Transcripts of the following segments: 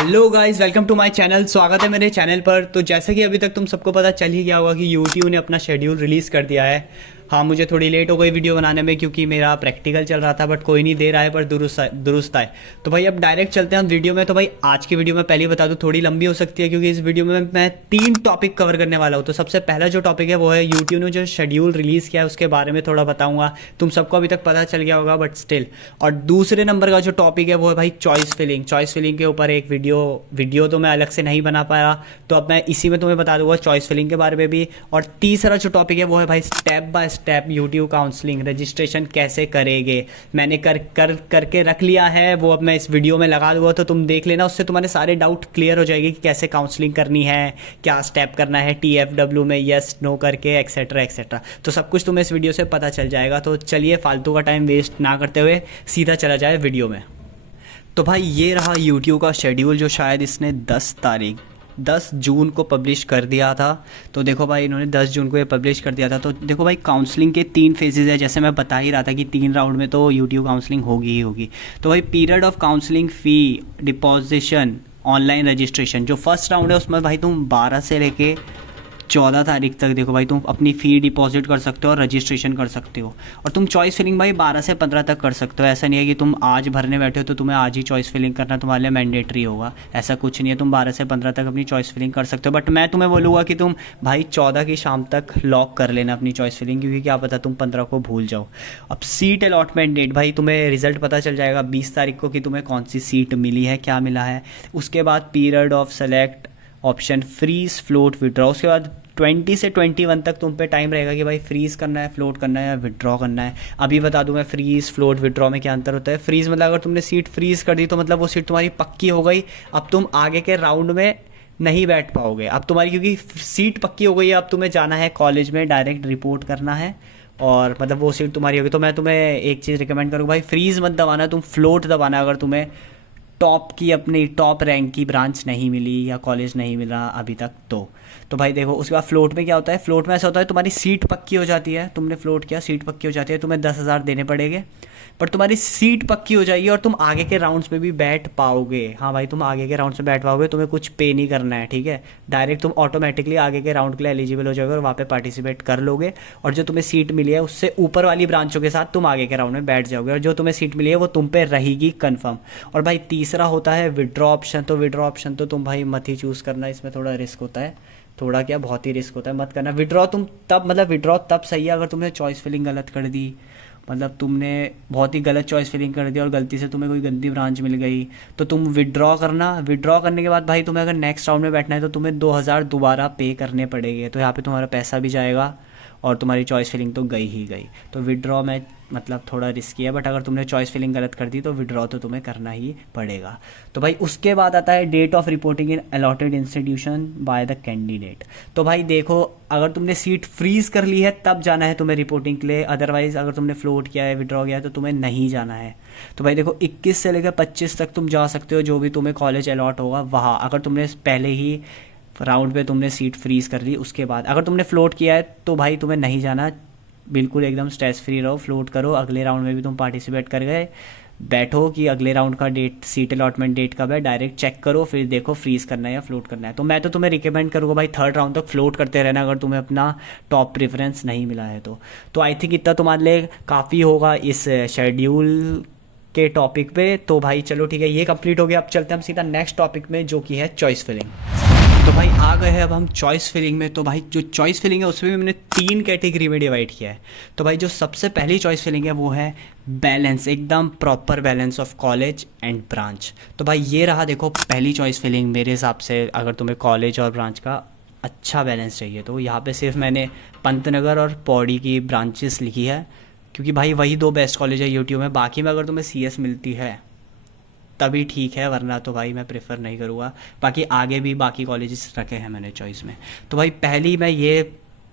Hello guys, welcome to my channel. स्वागत है मेरे चैनल पर। तो जैसे कि अभी तक तुम सबको पता चल ही गया होगा कि यूट्यूब ने अपना शेड्यूल रिलीज़ कर दिया है। हाँ, मुझे थोड़ी लेट हो गई वीडियो बनाने में क्योंकि मेरा प्रैक्टिकल चल रहा था, बट कोई नहीं, देर आए पर दुरुस्त आए। तो भाई अब डायरेक्ट चलते हैं हम वीडियो में। तो भाई आज की वीडियो में पहले ही बता दूँ थोड़ी लंबी हो सकती है क्योंकि इस वीडियो में मैं 3 टॉपिक कवर करने वाला हूँ। तो सबसे पहला जो टॉपिक है वो है यूट्यूब ने जो शेड्यूल रिलीज़ किया है उसके बारे में थोड़ा बताऊँगा। तुम सबको अभी तक पता चल गया होगा बट स्टिल। और दूसरे नंबर का जो टॉपिक है वो है भाई चॉइस फिलिंग के ऊपर एक वीडियो तो मैं अलग से नहीं बना पाया, तो अब मैं इसी में तुम्हें बता दूंगा चॉइस फिलिंग के बारे में भी। और तीसरा जो टॉपिक है वो है भाई step by step YouTube counselling registration कैसे करेंगे। मैंने करके रख लिया है, वो अब मैं इस वीडियो में लगा दूंगा तो तुम देख लेना, उससे तुम्हारे सारे डाउट क्लियर हो जाएंगे कि कैसे काउंसलिंग करनी है, क्या स्टेप करना है, TFW में यस नो करके एक्सेट्रा एक्सेट्रा। तो सब कुछ तुम्हें इस वीडियो से पता चल जाएगा। तो चलिए फालतू का टाइम वेस्ट ना करते हुए सीधा चला जाए वीडियो में। तो भाई ये रहा यूट्यूब का शेड्यूल जो शायद इसने 10 जून को पब्लिश कर दिया था। तो देखो भाई इन्होंने 10 जून को ये पब्लिश कर दिया था। तो देखो भाई काउंसलिंग के 3 फेजेज है, जैसे मैं बता ही रहा था कि 3 राउंड में तो यूट्यूब काउंसलिंग होगी ही होगी। तो भाई period of counselling fee deposition online registration जो फर्स्ट राउंड है उसमें भाई तुम 12 से लेके 14 तारीख तक देखो भाई तुम अपनी फ़ी डिपॉजिट कर सकते हो और रजिस्ट्रेशन कर सकते हो। और तुम चॉइस फिलिंग भाई 12 से 15 तक कर सकते हो। ऐसा नहीं है कि तुम आज भरने बैठे हो तो तुम्हें आज ही चॉइस फिलिंग करना तुम्हारे लिए मैंडेटरी होगा, ऐसा कुछ नहीं है। तुम 12 से 15 तक अपनी चॉइस फिलिंग कर सकते हो, बट मैं तुम्हें बोलूँगा कि तुम भाई 14 की शाम तक लॉक कर लेना अपनी चॉइस फिलिंग, क्योंकि क्या पता तुम 15 को भूल जाओ। अब सीट अलॉटमेंट डेट भाई तुम्हें रिजल्ट पता चल जाएगा 20 तारीख को कि तुम्हें कौन सी सीट मिली है, क्या मिला है। उसके बाद period of select option freeze float withdraw. उसके बाद 20 से 21 तक तुम पे टाइम रहेगा कि भाई फ्रीज करना है, फ्लोट करना है या विड्रॉ करना है। अभी बता दूं मैं फ्रीज फ्लोट विड्रॉ में क्या अंतर होता है। फ्रीज मतलब अगर तुमने सीट फ्रीज कर दी तो मतलब वो सीट तुम्हारी पक्की हो गई, अब तुम आगे के राउंड में नहीं बैठ पाओगे। अब तुम्हारी क्योंकि सीट पक्की हो गई है, अब तुम्हें जाना है कॉलेज में डायरेक्ट रिपोर्ट करना है और मतलब वो सीट तुम्हारी होगी। तो मैं तुम्हें एक चीज़ रिकमेंड करूँगा भाई, फ्रीज मत दबाना, तुम फ्लोट दबाना अगर तुम्हें अपनी टॉप रैंक की ब्रांच नहीं मिली या कॉलेज नहीं मिला अभी तक। तो भाई देखो उसके बाद फ्लोट में क्या होता है। फ्लोट में ऐसा होता है तुम्हारी सीट पक्की हो जाती है, तुमने फ्लोट किया सीट पक्की हो जाती है, तुम्हें 10,000 देने पड़ेंगे पर तुम्हारी सीट पक्की हो जाएगी और तुम आगे के राउंड्स में भी बैठ पाओगे। हाँ भाई तुम आगे के राउंड्स में बैठ पाओगे, तुम्हें कुछ पे नहीं करना है, ठीक है। डायरेक्ट तुम ऑटोमेटिकली आगे के राउंड के लिए एलिजिबल हो जाओगे और वहाँ पे पार्टिसिपेट कर लोगे। और जो तुम्हें सीट मिली है उससे ऊपर वाली ब्रांचों के साथ तुम आगे के राउंड में बैठ जाओगे और जो तुम्हें सीट मिली है वो तुम पे रहेगी कन्फर्म। और भाई तीसरा होता है विड्रॉ ऑप्शन। तो विड्रॉ ऑप्शन तो तुम भाई मत ही चूज़ करना, इसमें थोड़ा रिस्क होता है, थोड़ा क्या बहुत ही रिस्क होता है, मत करना। विड्रॉ तब सही है अगर तुमने चॉइस फिलिंग गलत कर दी, मतलब तुमने बहुत ही गलत चॉइस फिलिंग कर दी और गलती से तुम्हें कोई गंदी ब्रांच मिल गई तो तुम विड्रॉ करना। विड्रॉ करने के बाद भाई तुम्हें अगर नेक्स्ट राउंड में बैठना है तो तुम्हें 2,000 दोबारा पे करने पड़ेंगे। तो यहाँ पे तुम्हारा पैसा भी जाएगा और तुम्हारी चॉइस फिलिंग तो गई ही गई। तो विड्रॉ में मतलब थोड़ा रिस्की है, बट अगर तुमने चॉइस फिलिंग गलत कर दी तो विड्रॉ तो तुम्हें करना ही पड़ेगा। तो भाई उसके बाद आता है date of reporting in allotted institution by the candidate. तो भाई देखो अगर तुमने सीट फ्रीज कर ली है तब जाना है तुम्हें रिपोर्टिंग के लिए, अदरवाइज अगर तुमने फ्लोट किया है विड्रॉ किया है तो तुम्हें नहीं जाना है। तो भाई देखो 21 से लेकर 25 तक तुम जा सकते हो, जो भी तुम्हें कॉलेज अलॉट होगा वहाँ। अगर तुमने पहले ही राउंड पे तुमने सीट फ्रीज कर ली, उसके बाद अगर तुमने फ्लोट किया है तो भाई तुम्हें नहीं जाना, बिल्कुल एकदम स्ट्रेस फ्री रहो, फ्लोट करो। अगले राउंड में भी तुम पार्टिसिपेट कर गए, बैठो कि अगले राउंड का डेट सीट अलॉटमेंट डेट कब है, डायरेक्ट चेक करो, फिर देखो फ्रीज करना है या फ्लोट करना है। तो मैं तो तुम्हें रिकमेंड करूँगा भाई 3rd राउंड तक फ्लोट करते रहना अगर तुम्हें अपना टॉप प्रेफरेंस नहीं मिला है तो आई थिंक इतना तुम्हारे लिए काफ़ी होगा इस शेड्यूल के टॉपिक पे। तो भाई चलो ठीक है, ये कंप्लीट हो गया। अब चलते हैं हम सीधा नेक्स्ट टॉपिक में जो कि है चॉइस फिलिंग। तो भाई आ गए हैं अब हम चॉइस फिलिंग में। तो भाई जो चॉइस फिलिंग है उसमें भी मैंने 3 कैटेगरी में डिवाइड किया है। तो भाई जो सबसे पहली चॉइस फिलिंग है वो है बैलेंस, एकदम proper balance of college and branch. तो भाई ये रहा देखो पहली चॉइस फिलिंग मेरे हिसाब से। अगर तुम्हें कॉलेज और ब्रांच का अच्छा बैलेंस चाहिए तो यहाँ पे सिर्फ मैंने पंतनगर और पौड़ी की ब्रांचेस लिखी है, क्योंकि भाई वही 2 बेस्ट कॉलेज है यूट्यूब में। बाकी में अगर तुम्हें CS मिलती है तभी ठीक है, वरना तो भाई मैं प्रेफर नहीं करूँगा। बाकी आगे भी बाकी कॉलेजेस रखे हैं मैंने चॉइस में। तो भाई पहली मैं ये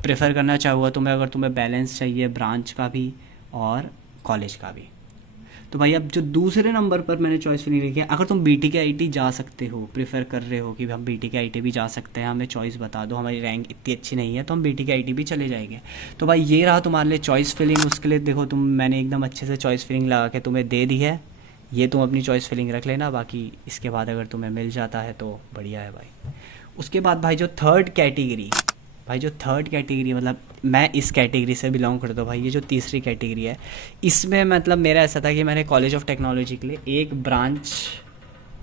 प्रेफर करना चाहूँगा तुम्हें, अगर तुम्हें बैलेंस चाहिए ब्रांच का भी और कॉलेज का भी। तो भाई अब जो दूसरे नंबर पर मैंने चॉइस फिलिंग लिखी है, अगर तुम BTK IT जा सकते हो, प्रेफर कर रहे हो कि हम BTK IT भी जा सकते हैं, हमें चॉइस बता दो, हमारी रैंक इतनी अच्छी नहीं है तो हम BTK IT भी चले जाएंगे। तो भाई ये रहा तुम्हारे लिए चॉइस फिलिंग। उसके लिए देखो मैंने एकदम अच्छे से चॉइस फिलिंग लगा के तुम्हें दे दी है ये तुम अपनी चॉइस फिलिंग रख लेना, बाकी इसके बाद अगर तुम्हें मिल जाता है तो बढ़िया है भाई। उसके बाद भाई जो थर्ड कैटेगरी, भाई जो थर्ड कैटेगरी मतलब मैं इस कैटेगरी से बिलोंग करता हूँ भाई। ये जो तीसरी कैटेगरी है इसमें मतलब मेरा ऐसा था कि मैंने कॉलेज ऑफ टेक्नोलॉजी के लिए एक ब्रांच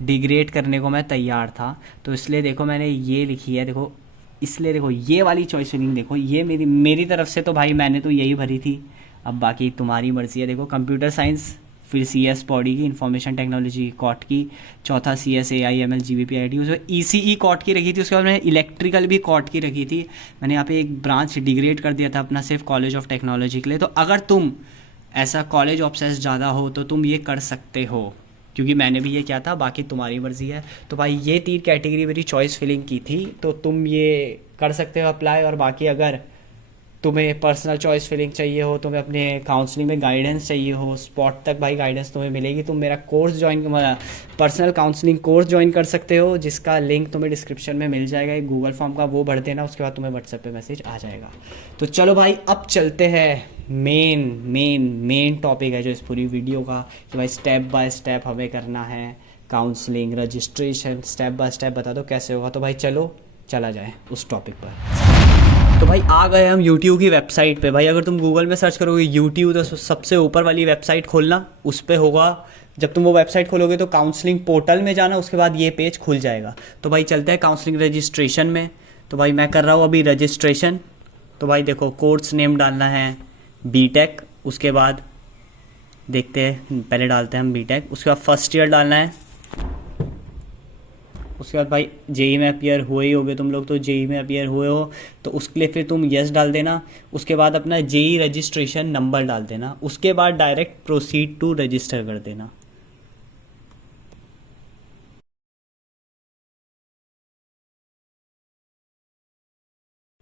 डिग्रेड करने को मैं तैयार था, तो इसलिए देखो मैंने ये लिखी है, देखो इसलिए देखो ये वाली चॉइस फिलिंग देखो, ये मेरी मेरी तरफ से तो भाई मैंने तो यही भरी थी। अब बाकी तुम्हारी मर्ज़ी है। देखो कंप्यूटर साइंस, फिर सी एस पॉडी की, इन्फॉर्मेशन टेक्नोलॉजी कॉट की, चौथा C S A I M L G B P I T, उसमें ई सी ई कॉट की रखी थी। उसके बाद मैंने इलेक्ट्रिकल भी कॉट की रखी थी। मैंने यहाँ पे एक ब्रांच डिग्रेड कर दिया था अपना सिर्फ कॉलेज ऑफ टेक्नोलॉजी के लिए। तो अगर तुम ऐसा कॉलेज ऑब्सेस ज़्यादा हो तो तुम ये कर सकते हो, क्योंकि मैंने भी ये किया था। बाकी तुम्हारी मर्ज़ी है। तो भाई ये तीन कैटेगरी मेरी चॉइस फिलिंग की थी, तो तुम ये कर सकते हो अप्लाई। और बाकी अगर तुम्हें पर्सनल चॉइस फिलिंग चाहिए हो, तुम्हें अपने काउंसलिंग में गाइडेंस चाहिए हो, स्पॉट तक भाई गाइडेंस तुम्हें मिलेगी, तुम मेरा course join, personal counselling course join कर सकते हो, जिसका लिंक तुम्हें डिस्क्रिप्शन में मिल जाएगा। एक गूगल फॉर्म का वो भर देना, उसके बाद तुम्हें व्हाट्सएप पे मैसेज आ जाएगा। तो चलो भाई अब चलते हैं मेन टॉपिक है जो इस पूरी वीडियो का, कि भाई स्टेप बाय स्टेप हमें करना है counselling, registration, step by step बता दो कैसे होगा। तो भाई चलो चला जाए उस टॉपिक पर। तो भाई आ गए हम यूट्यूब की वेबसाइट पे। भाई अगर तुम गूगल में सर्च करोगे यूट्यूब तो सबसे ऊपर वाली वेबसाइट खोलना, उस पर होगा। जब तुम वो वेबसाइट खोलोगे तो काउंसलिंग पोर्टल में जाना, उसके बाद ये पेज खुल जाएगा। तो भाई चलते हैं काउंसलिंग रजिस्ट्रेशन में। तो भाई मैं कर रहा हूँ अभी रजिस्ट्रेशन। तो भाई देखो कोर्स नेम डालना है बीटेक, उसके बाद देखते हैं, पहले डालते हैं हम बीटेक, उसके बाद फर्स्ट ईयर डालना है। उसके बाद भाई जेई में अपियर हुए ही होगे तुम लोग, तो जेई में अपियर हुए हो तो उसके लिए फिर तुम यस डाल देना। उसके बाद अपना जेई रजिस्ट्रेशन नंबर डाल देना। उसके बाद डायरेक्ट प्रोसीड टू रजिस्टर कर देना।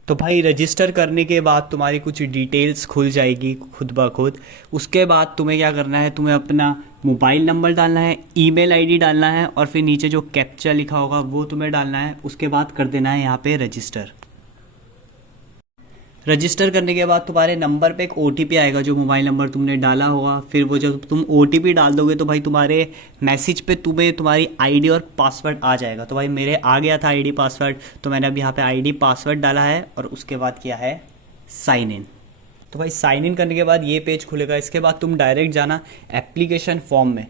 तो भाई रजिस्टर करने के बाद तुम्हारी कुछ डिटेल्स खुल जाएगी खुद ब खुद। उसके बाद तुम्हें क्या करना है, तुम्हें अपना मोबाइल नंबर डालना है, ईमेल आईडी डालना है, और फिर नीचे जो कैप्चा लिखा होगा वो तुम्हें डालना है। उसके बाद कर देना है यहाँ पे रजिस्टर। रजिस्टर करने के बाद तुम्हारे नंबर पे एक ओटीपी आएगा जो मोबाइल नंबर तुमने डाला होगा। फिर वो जब तुम ओटीपी डाल दोगे तो भाई तुम्हारे मैसेज पे तुम्हें तुम्हारी आईडी और पासवर्ड आ जाएगा। तो भाई मेरे आ गया था आईडी पासवर्ड, तो मैंने अब यहाँ पे आईडी पासवर्ड डाला है और उसके बाद किया है साइन इन। तो भाई साइन इन करने के बाद ये पेज खुलेगा। इसके बाद तुम डायरेक्ट जाना एप्लीकेशन फॉर्म में।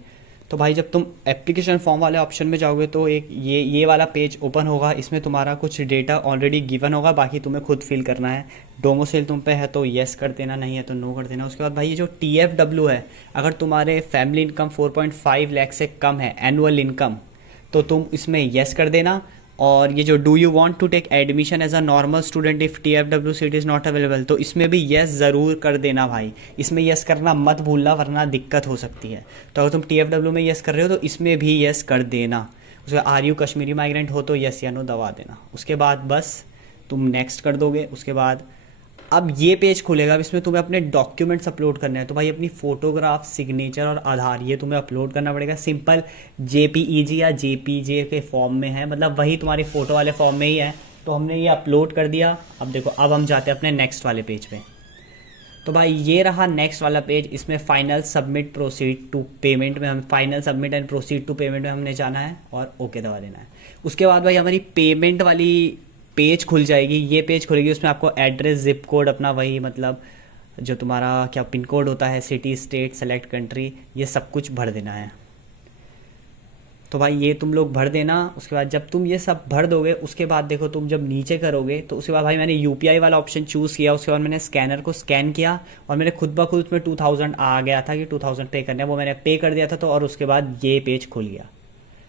तो भाई जब तुम एप्लीकेशन फॉर्म वाले ऑप्शन में जाओगे तो एक ये वाला पेज ओपन होगा। इसमें तुम्हारा कुछ डेटा ऑलरेडी गिवन होगा, बाकी तुम्हें खुद फिल करना है। डोमोसेल तुम पे है तो येस कर देना, नहीं है तो नो कर देना। उसके बाद भाई ये जो TFW है, अगर तुम्हारे फैमिली इनकम 4.5 लाख से कम है एनुअल इनकम, तो तुम इसमें येस कर देना। और ये जो do you want to take admission as a normal student if TFW seat is not available, तो इसमें भी येस ज़रूर कर देना भाई। इसमें येस करना मत भूलना वरना दिक्कत हो सकती है। तो अगर तुम TFW में येस कर रहे हो तो इसमें भी येस कर देना। उसके बाद आर यू कश्मीरी माइग्रेंट हो तो येस या नो दबा देना। उसके बाद बस तुम नेक्स्ट कर दोगे। उसके बाद अब ये पेज खुलेगा। अब इसमें तुम्हें अपने डॉक्यूमेंट्स अपलोड करने हैं। तो भाई अपनी फ़ोटोग्राफ, सिग्नेचर और आधार ये तुम्हें अपलोड करना पड़ेगा। सिंपल JPEG या JPJ के फॉर्म में है, मतलब वही तुम्हारी फ़ोटो वाले फॉर्म में ही है। तो हमने ये अपलोड कर दिया। अब देखो अब हम जाते हैं अपने नेक्स्ट वाले पेज पे। तो भाई ये रहा नेक्स्ट वाला पेज। इसमें final submit proceed to payment में, हम final submit and proceed to payment में हमने जाना है और ओके दबा देना है। उसके बाद भाई हमारी पेमेंट वाली पेज खुल जाएगी। ये पेज खुलेगी, उसमें आपको एड्रेस, जिप कोड, अपना वही मतलब जो तुम्हारा क्या पिन कोड होता है, सिटी, स्टेट, सेलेक्ट कंट्री, ये सब कुछ भर देना है। तो भाई ये तुम लोग भर देना। उसके बाद जब तुम ये सब भर दोगे उसके बाद देखो तुम जब नीचे करोगे तो उसके बाद भाई मैंने UPI वाला ऑप्शन चूज़ किया। उसके बाद मैंने स्कैनर को स्कैन किया और मैंने खुद ब खुद उसमें 2000 आ गया था कि 2000 पे करना है, वो मैंने पे कर दिया था। तो और उसके बाद ये पेज खुल गया।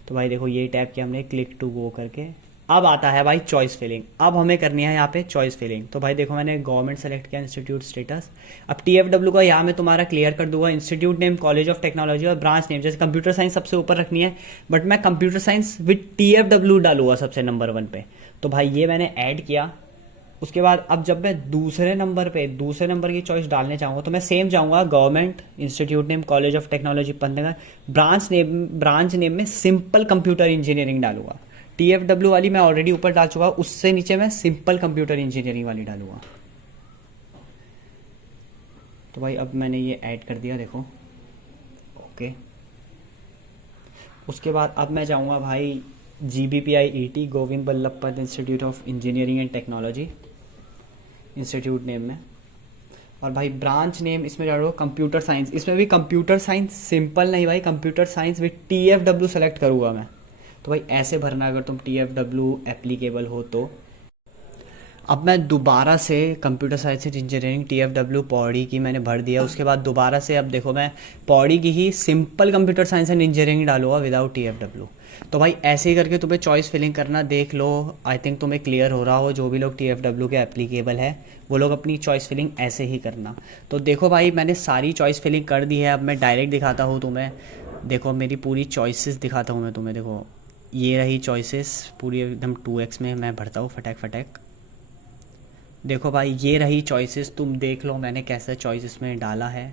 तो भाई देखो ये टैप किया हमने क्लिक टू गो करके। अब आता है भाई चॉइस फिलिंग। अब हमें करनी है यहाँ पे चॉइस फिलिंग। तो भाई देखो मैंने गवर्नमेंट सेलेक्ट किया, इंस्टीट्यूट स्टेटस। अब TFW का यहाँ मैं तुम्हारा क्लियर कर दूंगा, institute name college of technology और ब्रांच नेम। जैसे कंप्यूटर साइंस सबसे ऊपर रखनी है, बट मैं कंप्यूटर साइंस विद TFW डालूंगा सबसे नंबर 1 पे। तो भाई ये मैंने ऐड किया। उसके बाद अब जब मैं दूसरे नंबर की चॉइस डालने चाहूँगा तो मैं सेम जाऊँगा government, institute name college of technology Pantnagar, branch name में सिंपल कंप्यूटर इंजीनियरिंग डालूंगा। TFW वाली मैं ऑलरेडी ऊपर डाल चुका, उससे नीचे मैं सिंपल कंप्यूटर इंजीनियरिंग वाली डालूंगा। तो भाई अब मैंने ये ऐड कर दिया, देखो ओके। उसके बाद अब मैं जाऊँगा भाई GBPIET, Govind Ballabh Pant institute of engineering and technology, institute name में। और भाई ब्रांच नेम इसमें डालो कंप्यूटर साइंस। इसमें भी कंप्यूटर साइंस सिंपल नहीं भाई, computer science with TFW select करूँगा मैं। तो भाई ऐसे भरना अगर तुम TFW एप्लीकेबल हो तो। अब मैं दोबारा से computer science and engineering TFW Pauri की मैंने भर दिया। उसके बाद दोबारा से अब देखो मैं पौड़ी की ही simple computer science and engineering डालूंगा विदाउट TFW। तो भाई ऐसे ही करके तुम्हें चॉइस फिलिंग करना देख लो। आई थिंक तुम्हें क्लियर हो रहा हो, जो भी लोग TFW के एप्लीकेबल है वो लोग अपनी चॉइस फिलिंग ऐसे ही करना। तो देखो भाई मैंने सारी चॉइस फिलिंग कर दी है। अब मैं डायरेक्ट दिखाता हूँ तुम्हें, देखो मेरी पूरी चॉइसेस दिखाता हूँ मैं तुम्हें। देखो ये रही चॉइसेस पूरी एकदम 2x में मैं भरता हूँ फटाक फटाक। देखो भाई ये रही चॉइसेस, तुम देख लो मैंने कैसे चॉइस इसमें डाला है।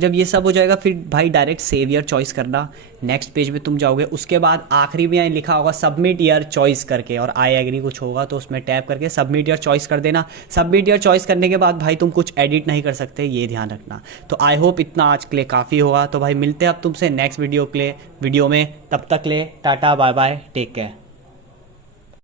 जब ये सब हो जाएगा फिर भाई डायरेक्ट सेव योर चॉइस करना, नेक्स्ट पेज में तुम जाओगे। उसके बाद आखिरी में लिखा होगा सबमिट योर चॉइस करके, और आई एग्री कुछ होगा तो उसमें टैप करके सबमिट योर चॉइस कर देना। सबमिट योर चॉइस करने के बाद भाई तुम कुछ एडिट नहीं कर सकते, ये ध्यान रखना। तो आई होप इतना आज के लिए काफ़ी होगा। तो भाई मिलते हैं अब तुमसे नेक्स्ट वीडियो में। तब तक ले tata bye bye, take care.